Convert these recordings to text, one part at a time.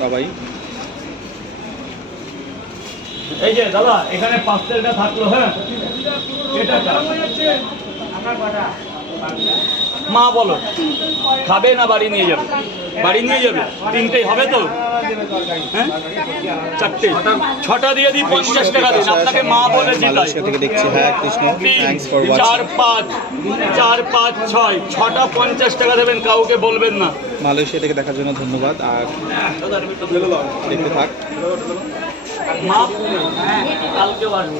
বাবাই এই যে দাদা এখানে পাঁচটা থাকল হ্যাঁ? এটা? মা বলো খাবে না বাড়ি নিয়ে যাবে? বাড়ি নিয়ে যাবে। তিনটেই হবে তো? হ্যাঁ? চারটে ছটা দিয়ে দিই পঞ্চাশ টাকা দিন। আপনাকে মা বলে দেখছি। হ্যাঁ কৃষ্ণ চার পাঁচ চার পাঁচ ছয়। ছটা পঞ্চাশ টাকা দেবেন কাউকে বলবেন না। মালয়েশিয়া থেকে দেখার জন্য ধন্যবাদ। আর দেখতে থাক। মা কালকে আসব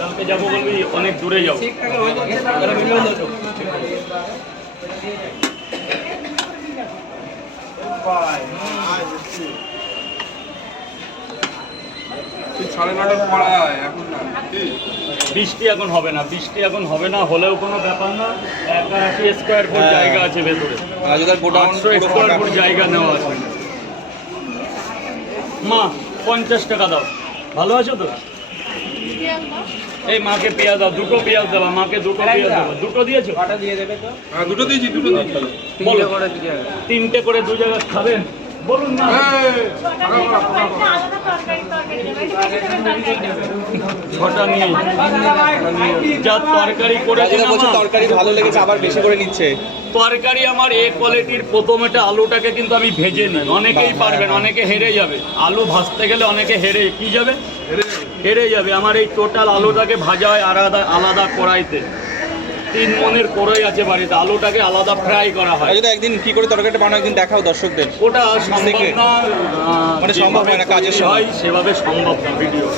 কালকে যাব বলবি অনেক দূরে যাব। সাড়ে নটার পড়ায় এখন না। বৃষ্টি এখন হবে না বৃষ্টি এখন হবে না হলেও কোনো ব্যাপার না। একাশি স্কোয়ার ফুট। জায়গা আছে ভেতরে। আটশো স্কোয়ার ফুট জায়গা নেওয়া আছে। মা পঞ্চাশ টাকা দাও। ভালো আছো তো? এই মাকে পেঁয়াজ দাও দুটো পেঁয়াজ দেবা মাকে দুটো পেঁয়াজ দেবো। দুটো দিয়েছ? কটা দিয়ে দেবে তো? হ্যাঁ দুটো দিয়েছি দুটো দিয়েছি। বলো তিনটে করে দু জায়গা খাবেন? বলুন না। করা, করা। ছটা নিয়ে। যা তরকারি না তরকারি ভালো লেগেছে আবার বেশি করে নিচ্ছে। তরকারি আমার এ কোয়ালিটির প্রথমেটা আলুটাকে কিন্তু আমি ভেজে নিই। অনেকেই পারবেন অনেকে হেরে যাবে। আলু ভাজতে গেলে অনেকে হেরে কি যাবে? হেরে যাবে। আমার এই টোটাল আলুটাকে ভাজা হয় আলাদা আলাদা কড়াইতে তিন মনের কড়াই আছে বাড়িতে। আলুটাকে আলাদা ফ্রাই করা হয়। রাজুদা একদিন কি করে তরকারিটা বানাও একদিন দেখাও দর্শকদের। ওটা সম্ভব Secret? না মানে সম্ভব হয় না, কাজের হয় সেভাবে সম্ভব না ভিডিও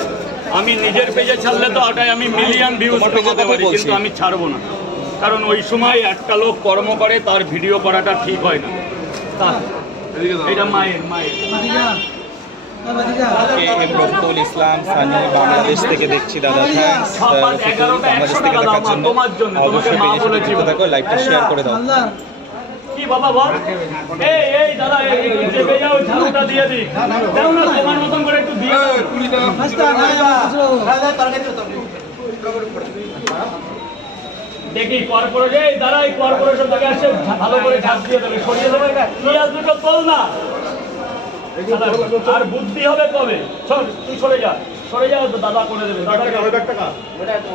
আমি নিজের পেজে ছাড়লে তো ওটাই আমি মিলিয়ন ভিউজ কথাই পারি কিন্তু আমি ছাড়বো না। কারণ ওই সময় একটা লোক কর্ম করে তার ভিডিও করাটা ঠিক হয় না। তা- এটা মায়ের মায়ের। রফতুল ইসলাম সানি বাংলাদেশ থেকে দেখছি দাদা থ্যাংকস বাংলাদেশ থেকে দেখার জন্য তোমার জন্য, তোমাকে অবশ্যই মা পেজের সাথে বলেছি। যুক্ত থাকো লাইভটা শেয়ার করে দাও কি বাবা বল এই এই দাদা এই চেপে যাও ঝাড়ুটা দিয়ে দিই দাও না তোমার মতন করে একটু দিয়ে দাও। এই, কুড়ি টাকা দেখি কর্পোরেট এই দাঁড়া এই কর্পোরেশন থেকে আসছে ভালো করে ঝাঁপ দিয়ে দেবে সরিয়ে দেবে পেঁয়াজ দুটো তোল না আর বুদ্ধি হবে কবে? চল তুই সরে যা। সরে যাও তো দাদা করে দেবে। দাদা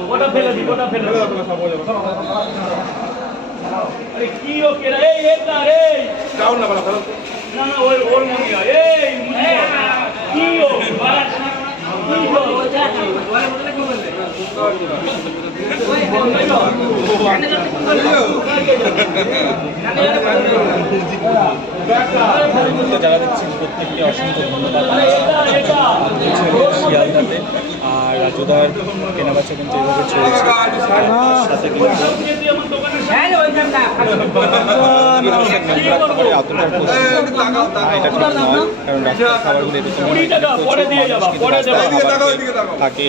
ওটা ফেলে দি ওটা ফেলে আরে কি ও কেরা এই না রে। না না না ওই ওর মুনিয়া এই মুনিয়া কি ও কি ও তো যারা দেখছেন প্রত্যেককে অসংখ্য ধন্যবাদ শিয়ালদাতে আর রাজুদার কেনাবেচা কিন্তু এইভাবে চলছে সাথে কারণ রাস্তার খাবারগুলো। থাকে।